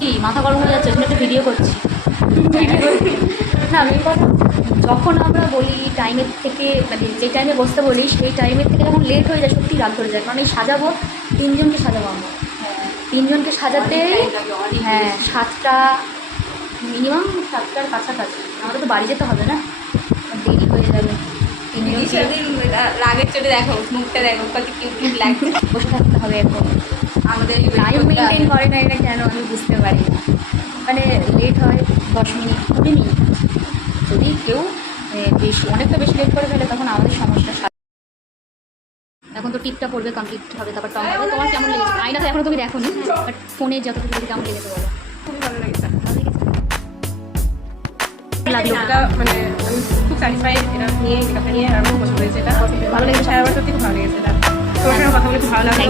কি মাথা গরম হয়ে যাচ্ছে, একটা ভিডিও করছি। না আমি কথা, যখন আমরা বলি টাইমের থেকে মানে যে টাইমে বসতে বলি সেই টাইমের থেকে যখন লেট হয়ে যায় সত্যি রাগ ধরে যায়। কারণ এই সাজাবো, তিনজনকে সাজাবো আমরা, তিনজনকে সাজাতে হ্যাঁ 7টা মিনিমাম, 7টার কাছাকাছি। আমাদের তো বাড়ি যেতে হবে না, দেরি হয়ে যাবে। রাগের চোটে দেখো, মুখটা দেখো কত কিউট কিউট লাগছে। বসে থাকতে হবে এখন। আমাদের টাইম মেনটেন করে না এটা কেন আমি বুঝতে পারি না। মানে লেট হয় 10 মিনিট 20 মিনিট, যদি কেউ বেশি অনেকটা বেশি লেট করে ফেলে তখন আমাদের সমস্যা। এখন তো টিপটা পড়বে, কমপ্লিট হবে, তারপর টং হবে। তোমার কেমন লেগেছে? আয়নাতে এখনো তুমি দেখো নি, বাট ফোনে যতটুকু দেখে কেমন লেগেছে বলো? খুবই ভালো লেগেছে। ভালো লেগেছে এটা মানে আমি খুব স্যাটিসফাইড এটা নিয়ে, মেকআপটা নিয়ে। আর আমার পছন্দ হয়েছে, এটা ভালো লেগেছে। আমার সত্যি খুব ভালো লেগেছে এটা। তোমার সঙ্গে কথা বলে খুব ভালো লাগলো।